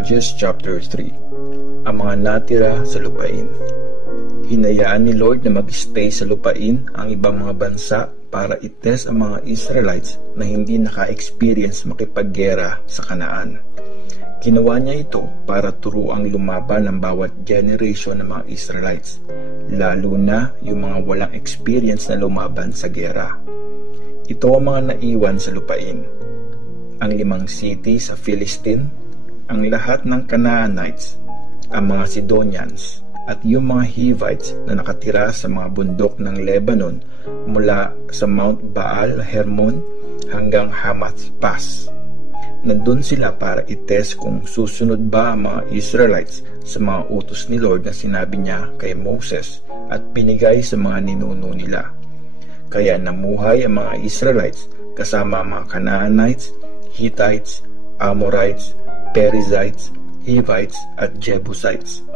Judges chapter 3. Ang mga natira sa lupain. Hinayaan ni Lord na mag-stay sa lupain ang ibang mga bansa para itest ang mga Israelites na hindi naka-experience makipaggera sa Kanaan. Ginawa niya ito para turuang lumaban ng bawat generation ng mga Israelites, lalo na yung mga walang experience na lumaban sa gera. Ito ang mga naiwan sa lupain: ang 5 city sa Philistine, ang lahat ng Canaanites, ang mga Sidonians, at yung mga Hivites na nakatira sa mga bundok ng Lebanon mula sa Mount Baal Hermon hanggang Hamath Pass. Nandun sila para itest kung susunod ba ang mga Israelites sa mga utos ni Lord na sinabi niya kay Moses at binigay sa mga ninuno nila. Kaya namuhay ang mga Israelites kasama ang mga Canaanites, Hittites, Amorites, Perizzites, Hivites at Jebusites.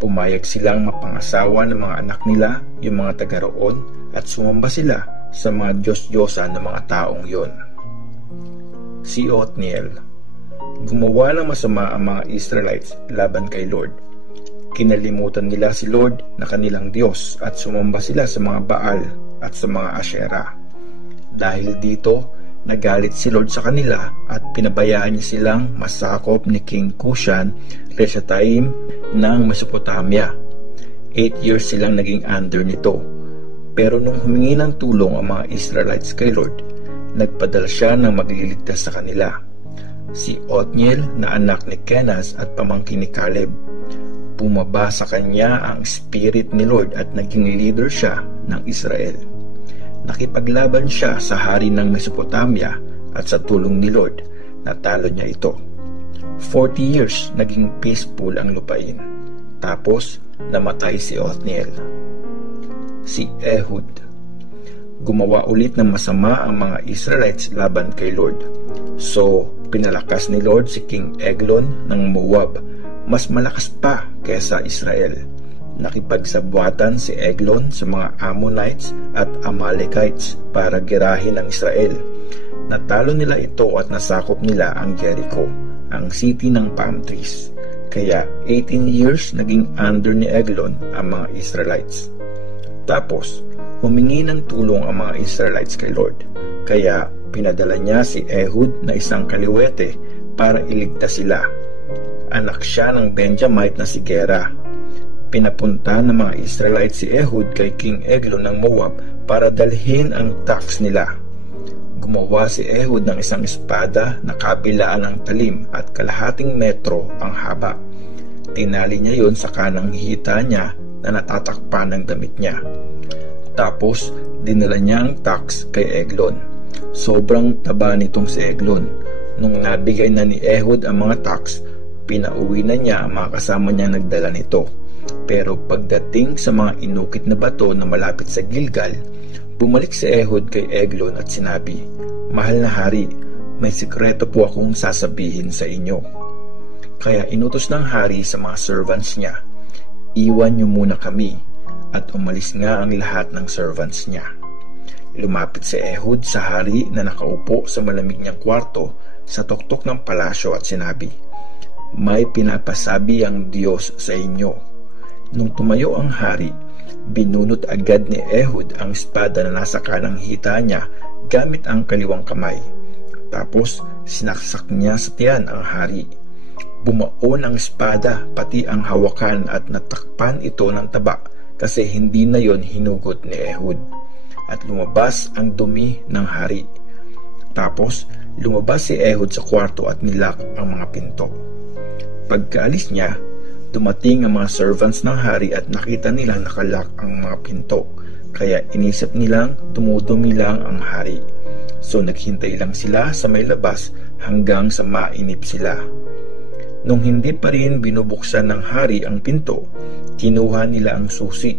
Pumayag silang mapangasawa ng mga anak nila, yung mga taga roon, at sumamba sila sa mga Diyos-Diyosa ng mga taong yon. Si Othniel. Gumawa ng masama ang mga Israelites laban kay Lord. Kinalimutan nila si Lord na kanilang Diyos at sumamba sila sa mga Baal at sa mga Asherah. Dahil dito, nagalit si Lord sa kanila at pinabayaan niya silang masakop ni King Cushan Rishathaim ng Mesopotamia. 8 years silang naging under nito. Pero nung humingi ng tulong ang mga Israelites kay Lord, nagpadala siya ng magliligtas sa kanila. Si Othniel na anak ni Kenaz at pamangkin ni Caleb. Bumaba sa kanya ang spirit ni Lord at naging leader siya ng Israel. Nakipaglaban siya sa hari ng Mesopotamia at sa tulong ni Lord, natalo niya ito. 40 years naging peaceful ang lupain. Tapos, namatay si Othniel. Si Ehud. Gumawa ulit ng masama ang mga Israelites laban kay Lord. So, pinalakas ni Lord si King Eglon ng Moab. Mas malakas pa kaysa Israel. Nakipagsabwatan si Eglon sa mga Ammonites at Amalekites para gerahin ang Israel. Natalo nila ito at nasakop nila ang Jericho, ang city ng palm trees. Kaya 18 years naging under ni Eglon ang mga Israelites. Tapos, humingi ng tulong ang mga Israelites kay Lord. Kaya pinadala niya si Ehud na isang kaliwete para iligtas sila. Anak siya ng Benjamite na si Gera. Pinapunta ng mga Israelites si Ehud kay King Eglon ng Moab para dalhin ang tax nila. Gumawa si Ehud ng isang espada na kabilaan ng talim at kalahating metro ang haba. Tinali niya yon sa kanang hita niya na natatakpan ng damit niya. Tapos, dinala niya ang tax kay Eglon. Sobrang taba nitong si Eglon. Nung nabigay na ni Ehud ang mga tax, pinauwi na niya ang mga kasama niya nagdala nito. Pero pagdating sa mga inukit na bato na malapit sa Gilgal, bumalik si Ehud kay Eglon at sinabi, "Mahal na hari, may sikreto po akong sasabihin sa inyo." Kaya inutos ng hari sa mga servants niya, "Iwan niyo muna kami," at umalis nga ang lahat ng servants niya. Lumapit si Ehud sa hari na nakaupo sa malamig niyang kwarto sa tuktok ng palasyo at sinabi, "May pinapasabi ang Diyos sa inyo." Nung tumayo ang hari, binunot agad ni Ehud ang espada na nasa kanang hita niya gamit ang kaliwang kamay. Tapos sinaksak niya sa tiyan ang hari. Bumaon ang espada pati ang hawakan at natakpan ito ng taba kasi hindi na yon hinugot ni Ehud. At lumabas ang dumi ng hari. Tapos lumabas si Ehud sa kwarto at nilak ang mga pinto. Pagkaalis niya, dumating ang mga servants ng hari at nakita nilang nakalak ang mga pinto. Kaya inisip nilang dumudumi lang ang hari. So naghintay lang sila sa may labas hanggang sa mainip sila. Nung hindi pa rin binubuksan ng hari ang pinto, kinuha nila ang susi.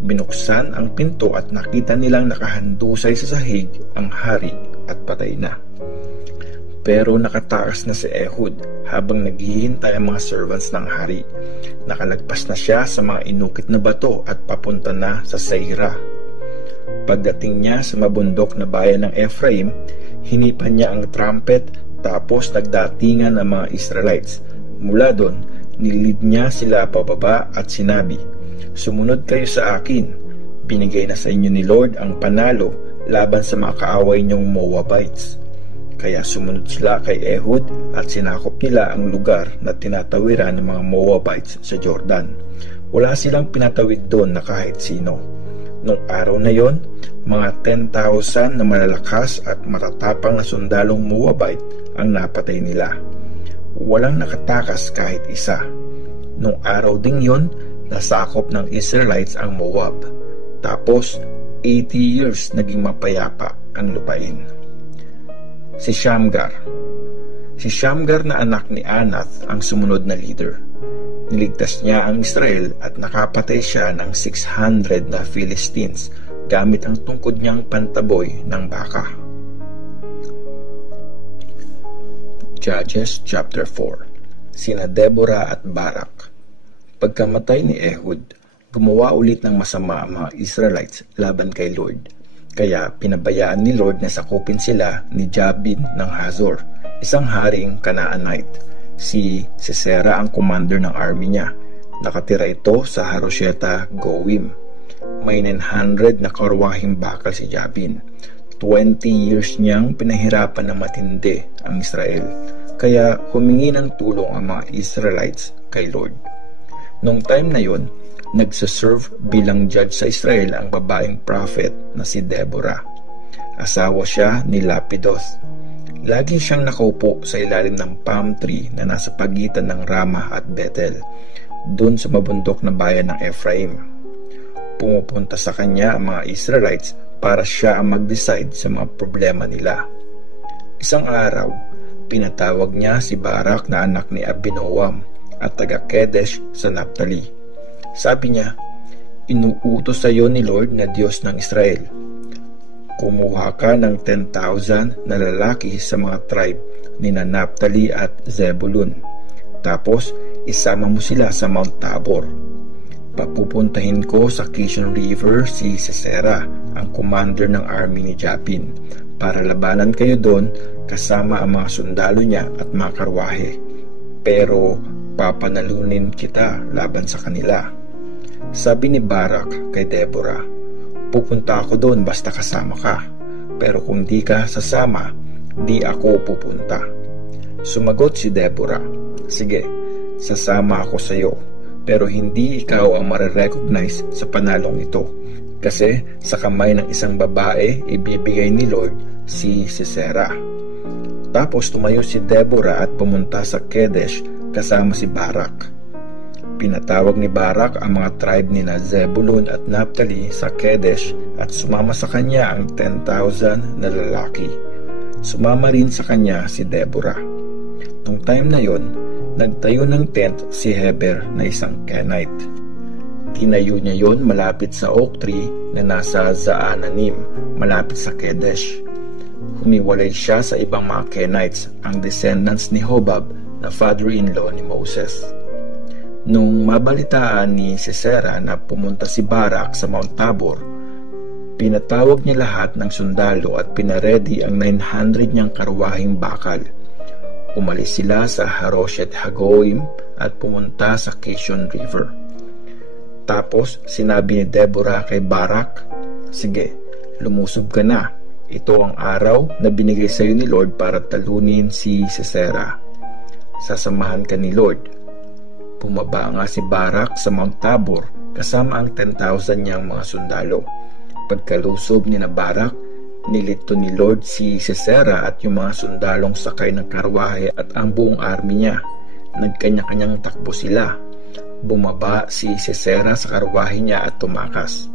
Binuksan ang pinto at nakita nilang nakahandusay sa sahig ang hari at patay na. Pero nakatakas na si Ehud habang naghihintay ang mga servants ng hari. Nakalagpas na siya sa mga inukit na bato at papunta na sa Seira. Pagdating niya sa mabundok na bayan ng Ephraim, hinipan niya ang trumpet tapos nagdatingan ang mga Israelites. Mula doon, nilid niya sila pababa at sinabi, "Sumunod kayo sa akin. Binigay na sa inyo ni Lord ang panalo laban sa mga kaaway niyong Moabites." Kaya sumunod sila kay Ehud at sinakop nila ang lugar na tinatawiran ng mga Moabites sa Jordan. Wala silang pinatawid doon na kahit sino. Noong araw na yon, mga 10,000 na malalakas at matatapang na sundalong Moabite ang napatay nila. Walang nakatakas kahit isa. Noong araw ding yon, nasakop ng Israelites ang Moab. Tapos, 80 years naging mapayapa ang lupain. Si Shamgar. Si Shamgar na anak ni Anath ang sumunod na leader. Niligtas niya ang Israel at nakapatay siya ng 600 na Philistines gamit ang tungkod niyang pantaboy ng baka. Judges chapter 4. Sina Deborah at Barak. Pagkamatay ni Ehud, gumawa ulit ng masama ang mga Israelites laban kay Lord. Kaya pinabayaan ni Lord na sakupin sila ni Jabin ng Hazor, isang haring Canaanite. Si Sisera ang commander ng army niya. Nakatira ito sa Harosheta Goim. May 900 na karwahing bakal si Jabin. 20 years niyang pinahirapan na matindi ang Israel. Kaya humingi ng tulong ang mga Israelites kay Lord. Noong time na yon, nagsaserve bilang judge sa Israel ang babaeng prophet na si Deborah. Asawa siya ni Lapidoth. Lagi siyang nakaupo sa ilalim ng palm tree na nasa pagitan ng Ramah at Bethel, dun sa mabundok na bayan ng Ephraim. Pumupunta sa kanya ang mga Israelites para siya ang mag-decide sa mga problema nila. Isang araw, pinatawag niya si Barak na anak ni Abinoam at taga Kedesh sa Naphtali. Sabi niya, "Inuutos sa iyo ni Lord na Diyos ng Israel. Kumuha ka ng 10,000 na lalaki sa mga tribe ni Naphtali at Zebulun. Tapos, isama mo sila sa Mount Tabor. Papupuntahin ko sa Kishon River si Sisera, ang commander ng army ni Jabin, para labanan kayo doon kasama ang mga sundalo niya at mga karwahe. Pero papanalunin kita laban sa kanila." Sabi ni Barak kay Deborah, "Pupunta ako doon basta kasama ka. Pero kung di ka sasama, di ako pupunta." Sumagot si Deborah, "Sige, sasama ako sa iyo. Pero hindi ikaw ang marirecognize sa panalong ito. Kasi sa kamay ng isang babae ibibigay ni Lord si Sisera." Tapos tumayo si Deborah at pumunta sa Kedesh kasama si Barak. Pinatawag ni Barak ang mga tribe ni Zebulun at Naphtali sa Kedesh at sumama sa kanya ang 10,000 na lalaki. Sumama rin sa kanya si Deborah. Nung time na yon, nagtayo ng tent si Heber na isang Kenite. Tinayo niya yon malapit sa oak tree na nasa Zaananim, malapit sa Kedesh. Humiwalay siya sa ibang mga Kenites, ang descendants ni Hobab na father-in-law ni Moses. Nung mabalitaan ni Sisera na pumunta si Barak sa Mount Tabor, pinatawag niya lahat ng sundalo at pinaredy ang 900 niyang karwahing bakal. Umalis sila sa Haroshet Hagoim at pumunta sa Kishon River. Tapos sinabi ni Deborah kay Barak, "Sige, lumusob ka na. Ito ang araw na binigay sa iyo ni Lord para talunin si Sisera. Sasamahan ka ni Lord." Bumaba nga si Barak sa Mount Tabor kasama ang 10,000 niyang mga sundalo. Pagkalusob ni Barak, nilito ni Lord si Sisera at yung mga sundalong sakay ng karwahe at ang buong army niya. Nagkanya-kanyang takbo sila. Bumaba si Sisera sa karwahe niya at tumakas.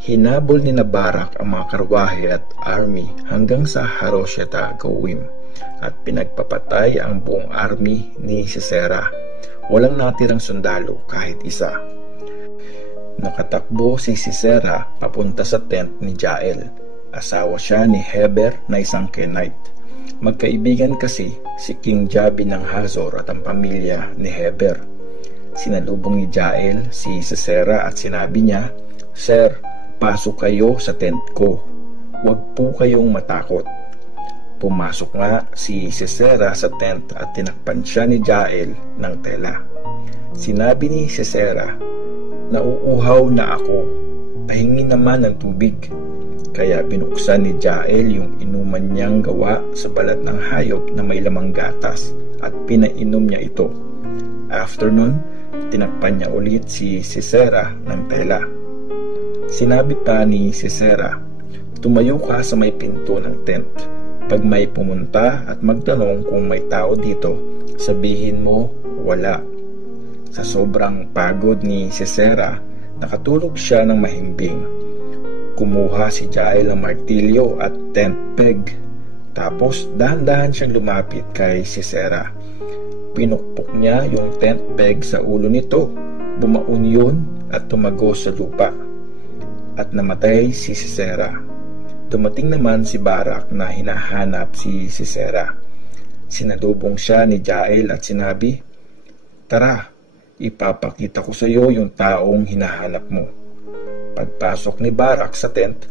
Hinabol ni Barak ang mga karwahe at army hanggang sa Harosheta Goim at pinagpapatay ang buong army ni Sisera. Walang natirang sundalo kahit isa. Nakatakbo si Sisera papunta sa tent ni Jael. Asawa siya ni Heber na isang Kenite. Magkaibigan kasi si King Jabin ng Hazor at ang pamilya ni Heber. Sinalubong ni Jael si Sisera at sinabi niya, "Sir, pasok kayo sa tent ko. Huwag po kayong matakot." Pumasok nga si Sisera sa tent at tinakpan siya ni Jael ng tela. Sinabi ni Sisera, "Nauuhaw na ako, pahingi naman ng tubig." Kaya binuksan ni Jael yung inuman niyang gawa sa balat ng hayop na may lamang gatas at pinainom niya ito. After nun, tinakpan niya ulit si Sisera ng tela. Sinabi pa ni Sisera, "Tumayo ka sa may pinto ng tent. Pag may pumunta at magtanong kung may tao dito, sabihin mo, wala." Sa sobrang pagod ni Sisera, nakatulog siya ng mahimbing. Kumuha si Jael ng martilyo at tent peg. Tapos dahan-dahan siyang lumapit kay Sisera. Pinukpok niya yung tent peg sa ulo nito. Bumaon yun at tumagos sa lupa. At namatay si Sisera. Dumating naman si Barak na hinahanap si Sisera. Sinalubong siya ni Jael at sinabi, "Tara, ipapakita ko sa iyo yung taong hinahanap mo." Pagpasok ni Barak sa tent,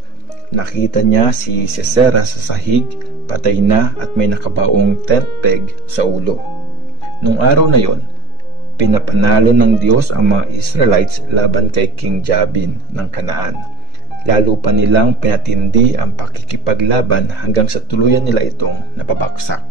nakita niya si Sisera sa sahig, patay na at may nakabaong tent peg sa ulo. Nung araw na yon, pinapanalo ng Diyos ang mga Israelites laban kay King Jabin ng Kanaan. Lalo pa nilang pinatindi ang pakikipaglaban hanggang sa tuluyan nila itong napabagsak.